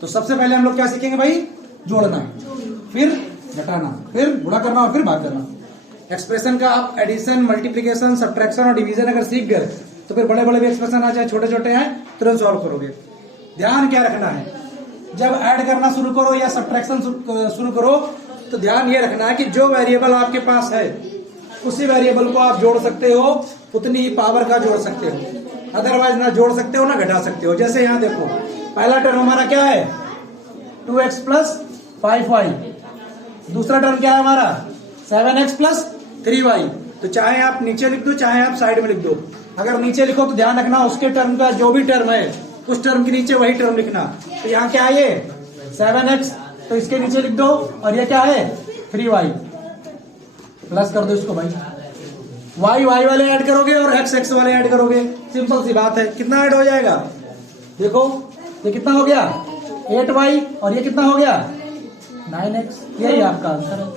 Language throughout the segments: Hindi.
तो सबसे पहले हम लोग क्या सीखेंगे भाई? जोड़ना, फिर घटाना, फिर गुणा करना और फिर भाग करना। एक्सप्रेशन का आप एडिशन, मल्टीप्लीकेशन, सब्ट्रैक्शन और डिवीजन अगर सीख गए तो फिर बड़े बड़े भी एक्सप्रेशन आ जाए, छोटे छोटे हैं तुरंत सॉल्व करोगे। ध्यान क्या रखना है, जब ऐड करना शुरू करो या सब्ट्रैक्शन शुरू करो तो ध्यान ये रखना है कि जो वेरिएबल आपके पास है उसी वेरिएबल को आप जोड़ सकते हो, उतनी ही पावर का जोड़ सकते हो, अदरवाइज ना जोड़ सकते हो ना घटा सकते हो। जैसे यहाँ देखो, पहला टर्म हमारा क्या है? 2x plus 5y। दूसरा टर्म क्या है हमारा? 7x plus 3y। तो चाहे आप नीचे लिख दो चाहे आप साइड में लिख दो। अगर नीचे लिखो तो ध्यान रखना उसके टर्म का जो भी टर्म है उस टर्म के नीचे वही टर्म लिखना। तो यहाँ क्या है? ये 7x, तो इसके नीचे लिख दो, और ये क्या है? 3y। प्लस कर दो इसको भाई, y y वाले ऐड करोगे और x x वाले ऐड करोगे, सिंपल सी बात है। कितना ऐड हो जाएगा? देखो ये कितना हो गया? 8y, और ये कितना हो गया? 9x। यही आपका आंसर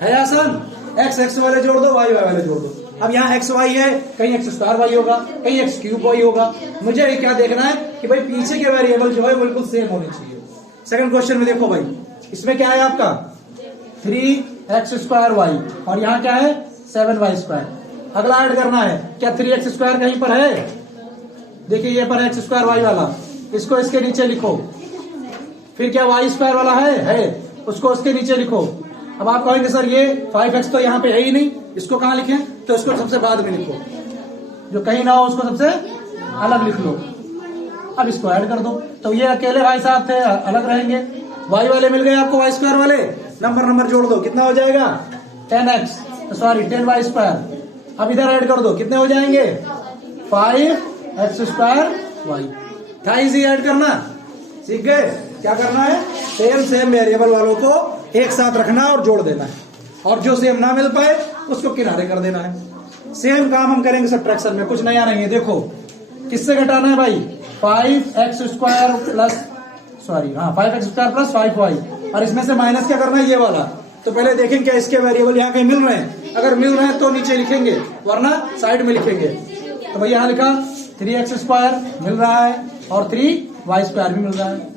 है आसान। x x वाले जोड़ दो, y y वाले जोड़ दो। अब यहाँ x y है, कहीं x स्क्वायर y होगा, कहीं x क्यूब y होगा। मुझे भी क्या देखना है कि भाई पीछे के वेरिएबल जो है बिल्कुल सेम होने चाहिए। सेकंड क्वेश्चन में देखो भाई, इसमें क्या है आपका? 3x स्क्वायर y, और यहाँ क्या है? 7y square. अगला ऐड करना है, क्या 3x स्क्वायर कहीं पर है? देखिए ये पर x स्क्वायर y वाला, इसको इसके नीचे लिखो। फिर क्या y स्क्वायर वाला है, उसको उसके नीचे लिखो। अब आप कहेंगे सर ये 5x तो यहाँ पे है ही नहीं, इसको कहाँ लिखें? तो इसको सबसे बाद में लिखो, जो कहीं ना हो उसको सबसे अलग लिख लो। अब इसको ऐड कर दो, तो ये अकेले भाई साहब थे, अलग रहेंगे। y वाले मिल गए आपको, y स्क्वायर वाले, नंबर जोड़ दो, कितना हो जाएगा? 10x, sorry 10y square. अब इधर ऐड कर दो, कितने हो जाएंगे? 5x square y। था इजी ऐड करना, सीख गए? क्या करना है? सेम वेरिएबल वालों को एक साथ रखना और जोड़ देना है, और जो सेम ना मिल पाए उसको किनारे कर देना है। सेम काम हम करेंगे सब्ट्रैक्शन में, कुछ नया नहीं है। देखो किससे घटाना है भाई? 5x square plus 5x square plus 5y, और इसमें से माइनस क्या करना है? ये वाला। तो पहले देखें क्या इसके वेरिएबल यहाँ कहीं मिल रहे हैं। अगर मिल रहे हैं तो नीचे लिखेंगे, वरना साइड में लिखेंगे। तो भाई यहाँ लिखा 3x स्क्वायर मिल रहा है और 3y स्क्वायर भी मिल रहा है।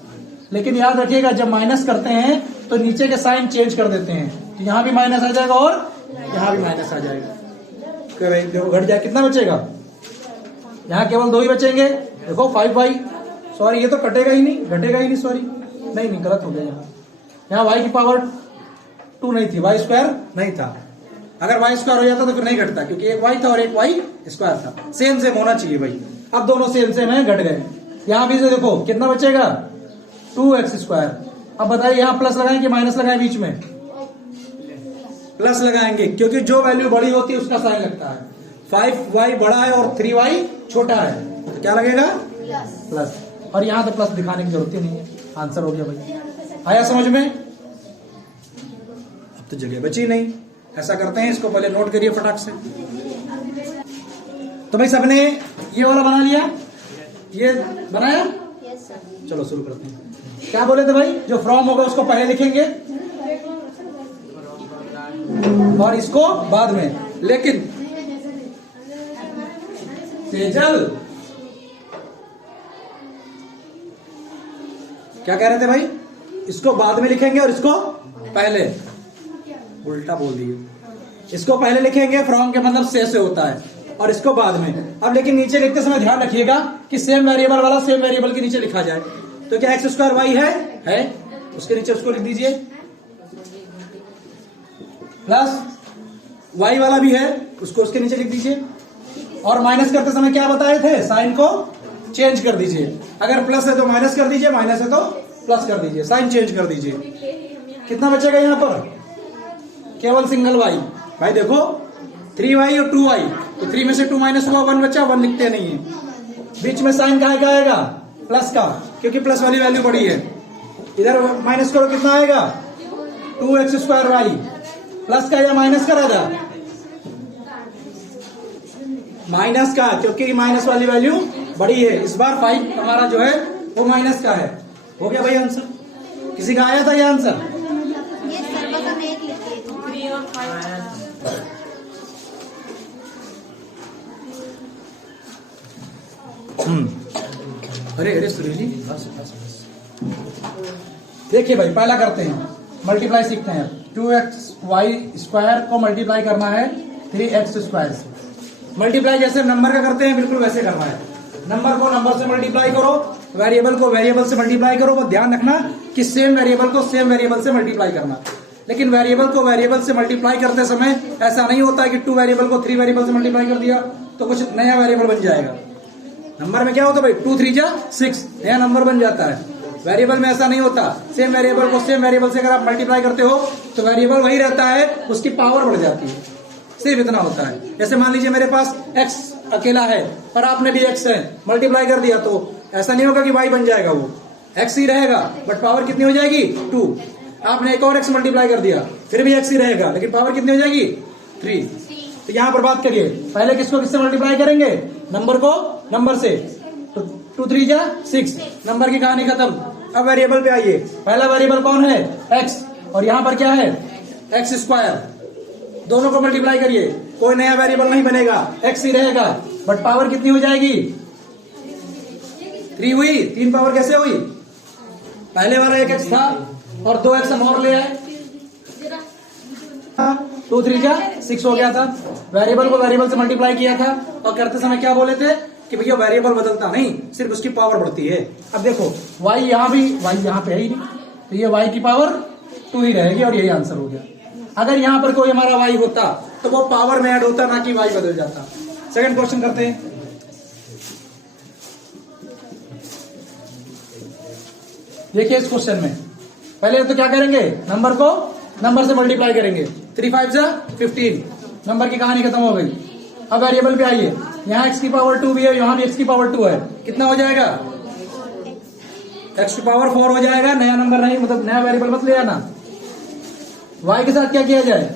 लेकिन याद रखिएगा जब माइनस करते हैं तो नीचे के साइन चेंज कर देते हैं, तो यहाँ भी माइनस आ जाएगा और यहाँ भी माइनस आ जाएगा। भाई देखो घट जाए, कितना बचेगा? यहाँ केवल 2 ही बचेंगे। देखो 5y, सॉरी ये तो कटेगा ही नहीं, घटेगा ही नहीं, सॉरी नहीं गलत हो गया। यहाँ y की पावर 2 नहीं थी, y स्क्वायर नहीं था। अगर y स्क्वायर हो जाता तो फिर नहीं घटता, क्योंकि एक y था और एक y स्क्वायर था। सेम होना चाहिए भाई। अब दोनों सेम है, घट गए। यहाँ भी से देखो कितना बचेगा? 2x square. अब बताइए यहाँ प्लस लगाएं कि माइनस लगाएं? बीच में प्लस लगाएंगे, क्योंकि जो वैल्यू बड़ी होती है उसका साइन लगता है। 5y बड़ा है और 3y छोटा है, तो क्या लगेगा? प्लस। और यहाँ तो प्लस दिखाने की जरूरत ही नहीं है, आंसर हो गया भाई। आया समझ में? अब तो जगह बची नहीं। ऐसा करते हैं, इसको पहले नोट करिए फटाक से। तो भाई सबने ये वाला बना लिया, ये बनाया? चलो शुरू करते हैं। क्या बोले थे भाई? जो फ्रॉम होगा उसको पहले लिखेंगे और इसको बाद में। लेकिन तेजल क्या कह रहे थे भाई? इसको बाद में लिखेंगे और इसको पहले। उल्टा बोल दिए, इसको पहले लिखेंगे, फ्रॉम के मतलब से होता है, और इसको बाद में। अब लेकिन नीचे लिखते समय ध्यान रखिएगा कि सेम वेरिएबल वाला सेम वेरिएबल के नीचे लिखा जाए। तो क्या x स्क्वायर y है, उसके नीचे उसको लिख दीजिए, प्लस y वाला भी है, उसको उसके नीचे लिख दीजिए। और माइनस करते समय क्या बताए थे? साइन को चेंज कर दीजिए। अगर प्लस है तो माइनस कर दीजिए, माइनस है तो प्लस कर दीजिए, साइन चेंज कर दीजिए। कितना बचेगा यहाँ पर? केवल सिंगल y। भाई देखो 3y और 2y, तो 3 में से 2 माइनस हुआ, 1 बचा, 1 लिखते नहीं है। बीच में साइन कहाँ का आएगा? प्लस का, क्योंकि प्लस वाली वैल्यू बड़ी है। इधर माइनस करो, कितना आएगा? 2x square y। प्लस का या माइनस का राजा? माइनस का, क्योंकि माइनस वाली वैल्यू बड़ी है। इस बार 5 हमारा जो है वो माइनस का है। हो गया भाई आंसर? किसी का आया था ये आंसर? अरे सुरेश जी, देखिए भाई पहला करते हैं, मल्टीप्लाई सीखते हैं। 2xy² को मल्टीप्लाई करना है 3x² से। मल्टीप्लाई जैसे नंबर का करते हैं बिल्कुल वैसे करना है। नंबर को नंबर से मल्टीप्लाई करो, वेरिएबल को वेरिएबल से मल्टीप्लाई करो। वो ध्यान रखना कि सेम वेरिएबल को सेम वेरिएबल से मल्टीप्लाई करना। लेकिन वेरिएबल को वेरिएबल से मल्टीप्लाई करते समय ऐसा नहीं होता कि 2 वेरिएबल को 3 वेरिएबल से मल्टीप्लाई कर दिया तो कुछ नया वेरिएबल बन जाएगा। नंबर में क्या होता है भाई, 2 3 जा 6 नया नंबर बन जाता है। वेरिएबल में ऐसा नहीं होता, सेम वेरिएबल को सेम वेरिएबल से अगर आप मल्टीप्लाई करते हो तो वेरिएबल वही रहता है, उसकी पावर बढ़ जाती है। सिर्फ इतना होता है। जैसे मान लीजिए मेरे पास x अकेला है और आपने भी x है, मल्टीप्लाई कर दिया तो ऐसा नहीं होगा कि y बन जाएगा, वो x ही रहेगा बट पावर कितनी हो जाएगी 2। आपने एक और x मल्टीप्लाई कर दिया फिर भी x ही रहेगा लेकिन पावर कितनी हो जाएगी 3। तो यहाँ पर बात करिए पहले किसको किससे मल्टीप्लाई करेंगे, नंबर को नंबर से। तो 2 3 जा 6 नंबर की कहानी खत्म। अब वेरिएबल पे आइए, पहला वेरिएबल कौन है x और यहाँ पर क्या है x²। दोनों को मल्टीप्लाई करिए, कोई नया वेरिएबल नहीं बनेगा, x ही रहेगा बट पावर कितनी हो जाएगी 3 हुई। 3 पावर कैसे हुई, पहले वाला एक x था और 2x हम और ले आए, 2 3 जा 6 हो गया था। वेरिएबल को वेरिएबल से मल्टीप्लाई किया था और करते समय क्या बोले थे कि भैया वेरिएबल बदलता नहीं, सिर्फ उसकी पावर बढ़ती है। अब देखो y यहाँ भी, y यहाँ पे है ही नहीं तो ये y की पावर 2 ही रहेगी और यही आंसर हो गया। अगर यहाँ पर कोई हमारा y होता तो वो पावर में ऐड होता ना कि y बदल जाता। सेकंड क्वेश्चन करते हैं। देखिए इस क्वेश्चन में पहले तो क्या करेंगे, नंबर को नंबर से मल्टीप्लाई करेंगे। 3 5 जा 15 नंबर की कहानी खत्म हो गई। अब वेरिएबल पे आइए, यहाँ x की पावर 2 भी है, यहाँ भी x की पावर 2 है, कितना हो जाएगा x की पावर 4 हो जाएगा। नया नंबर नहीं, मतलब नया वेरिएबल मत ले आना। y के साथ क्या किया जाए,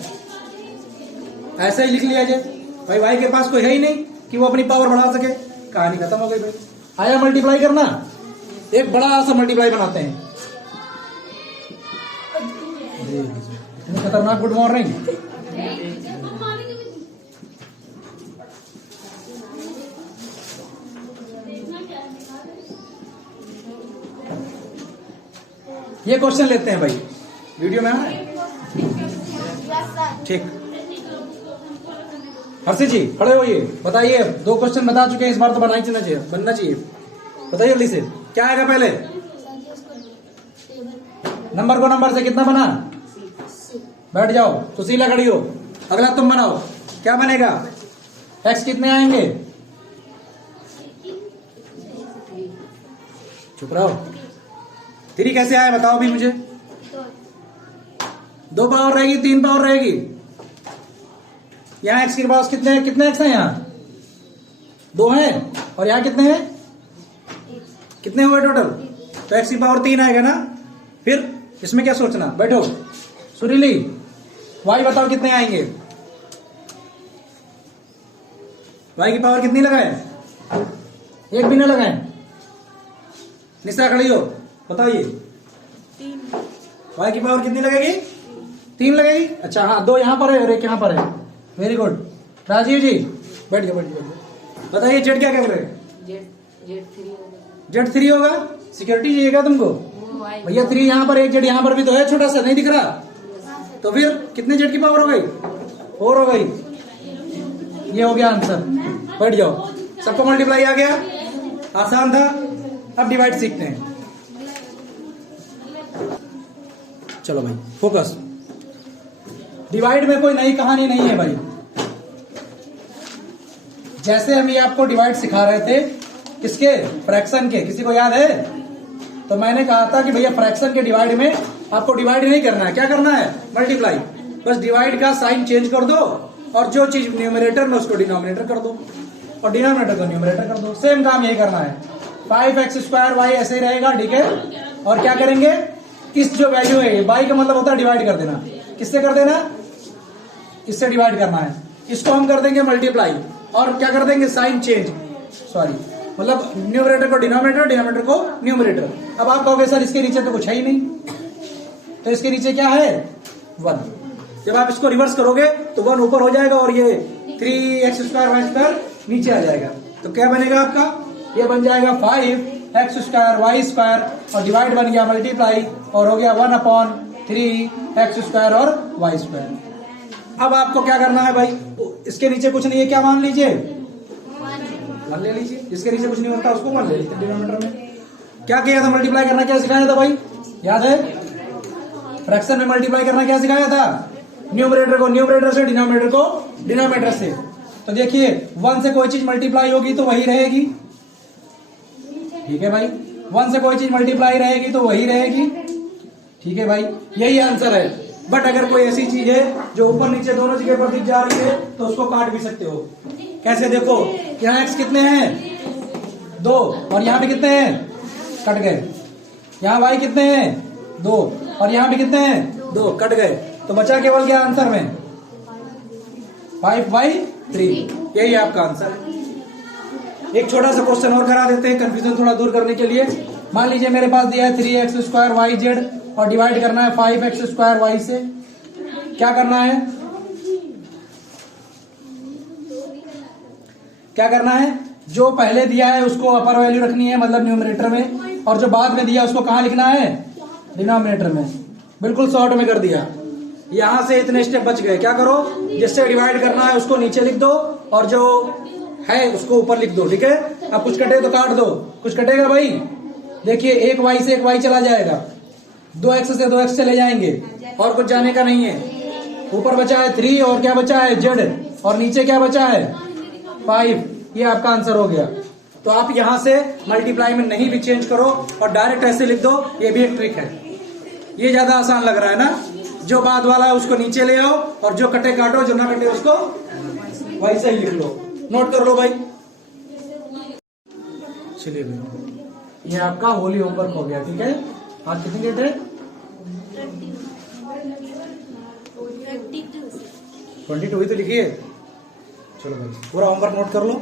ऐसा ही लिख लिया जाए भाई, y के पास कोई है ही नहीं कि वो अपनी पावर बढ़ा सके, कहानी खत्म हो गई भाई। आया मल्टीप्लाई करना, एक बड़ा सा मल्टीप्लाई बनाते हैं। खतरनाक गुड मॉर्निंग। ये क्वेश्चन लेते हैं भाई, वीडियो में आ रहा है ठीक। हर्षित जी खड़े होइए, बताइए 2 क्वेश्चन बता चुके हैं, इस बार तो बनना चाहिए। बताइए जल्दी से क्या आएगा पहले, नंबर को नंबर से कितना बना, बैठ जाओ सुशीला खड़ी हो। अगला तुम बनाओ, क्या बनेगा, x कितने आएंगे, चुप रहो। 3 कैसे आए बताओ भी मुझे। 2 पावर रहेगी, 3 पावर रहेगी। यहाँ x के पास कितने x है, यहाँ 2 हैं और यहाँ कितने हैं, कितने हुए टोटल, तो x की पावर 3 आएगा ना। फिर इसमें क्या सोचना, बैठो सुरीली, y बताओ कितने आएंगे, y की पावर कितनी लगाए, एक भी ना लगाए। निशा खड़ी हो, बताइए 3। y की पावर कितनी लगेगी, 3 लगेगी। अच्छा हाँ, 2 यहाँ पर है और 1 यहाँ पर है, वेरी गुड। राजीव जी बैठ जाओ। बताइए जेड क्या कर रहे हैं, जेड 3 होगा। सिक्योरिटी चाहिए क्या तुमको भैया, 3 यहाँ पर, 1 जेड यहाँ पर भी तो है, छोटा सा नहीं दिख रहा, तो फिर कितने जेड की पावर हो गई, 4 हो गई। ये हो गया आंसर, बैठ जाओ। सबको मल्टीप्लाई आ गया, आसान था। अब डिवाइड सीखते हैं, चलो भाई फोकस। डिवाइड में कोई नई कहानी नहीं है भाई। जैसे हम ये आपको डिवाइड सिखा रहे थे, किसके, फ्रैक्शन के, किसी को याद है, तो मैंने कहा था कि भैया फ्रैक्शन के डिवाइड में आपको डिवाइड नहीं करना है, क्या करना है, मल्टीप्लाई। बस डिवाइड का साइन चेंज कर दो और जो चीज न्यूमरेटर में उसको डिनोमिनेटर कर दो और डिनोमिनेटर को न्यूमरेटर कर दो। सेम काम यही करना है। 5x² y ऐसे ही रहेगा, ठीक है। और क्या करेंगे, इस जो वैल्यू है, y का मतलब होता है डिवाइड कर देना। किससे कर देना, इससे डिवाइड करना है। इसको हम कर देंगे मल्टीप्लाई और क्या कर देंगे, साइन चेंज, सॉरी मतलब न्यूमरेटर को डिनोमिनेटर, डिनोमिनेटर को न्यूमरेटर। अब आप कहोगे सर इसके नीचे तो कुछ है ही नहीं, तो इसके नीचे क्या है, 1। जब आप इसको रिवर्स करोगे तो 1 ऊपर हो जाएगा और ये 3x² y² नीचे आ जाएगा। तो क्या बनेगा आपका, ये बन जाएगा 5 एक्स स्क्वायर वाई स्क्वायर और डिवाइड बन गया मल्टीप्लाई और हो गया 1/3 एक्स स्क्वायर और वाई स्क्वायर। अब आपको क्या करना है भाई, इसके नीचे कुछ नहीं है, क्या मान लीजिए, 1 ले लीजिए। इसके नीचे कुछ नहीं होता उसको 1 ले लीजिए डिनोमिनेटर में। क्या किया था, मल्टीप्लाई करना क्या सिखाया था भाई, याद है? फ्रैक्शन में मल्टीप्लाई करना क्या सिखाया था, न्यूमरेटर को न्यूमरेटर से, डिनोमिनेटर को डिनोमिनेटर से। तो देखिए 1 से कोई चीज मल्टीप्लाई होगी तो वही रहेगी, ठीक है भाई। 1 से कोई चीज मल्टीप्लाई रहेगी तो वही रहेगी, ठीक है भाई, यही आंसर है। बट अगर कोई ऐसी चीज है जो ऊपर नीचे दोनों जगह पर दिख जा रही है तो उसको काट भी सकते हो। कैसे, देखो यहाँ एक्स कितने हैं, 2, और यहाँ पे कितने हैं, कट गए। यहाँ वाई कितने हैं, 2, और यहाँ पे कितने हैं, 2, कट गए। तो बचा केवल क्या आंसर में, 5/3। यही आपका आंसर है। एक छोटा सा क्वेश्चन और करा देते हैं कंफ्यूजन थोड़ा दूर करने के लिए। मान लीजिए मेरे पास दिया है 3x² YZ और डिवाइड करना है 5x² Y से। क्या करना है, क्या करना है, जो पहले दिया है उसको अपर वैल्यू रखनी है, मतलब न्यूमरेटर में, और जो बाद में दिया उसको कहाँ लिखना है, डिनोमिनेटर में। बिल्कुल शॉर्ट में कर दिया। यहां से इतने स्टेप बच गए। क्या करो, जिससे डिवाइड करना है उसको नीचे लिख दो और जो है उसको ऊपर लिख दो, ठीक है। अब कुछ कटे तो काट दो, कुछ कटेगा भाई, देखिए 1 y से 1 y चला जाएगा, 2x से 2x चले जाएंगे और कुछ जाने का नहीं है। ऊपर बचा है 3 और क्या बचा है z, और नीचे क्या बचा है 5। ये आपका आंसर हो गया। तो आप यहां से मल्टीप्लाई में नहीं भी चेंज करो और डायरेक्ट ऐसे लिख दो, ये भी एक ट्रिक है। ये ज्यादा आसान लग रहा है ना, जो बाद वाला है उसको नीचे ले आओ और जो कटे काटो, जो ना कटे उसको वैसे ही लिख लो। नोट कर लो भाई। चलिए भाई, ये आपका होली होमवर्क हो गया, ठीक है। आज कितनी डेट है, 22 ही तो लिखिए। चलो भाई पूरा होमवर्क नोट कर लो।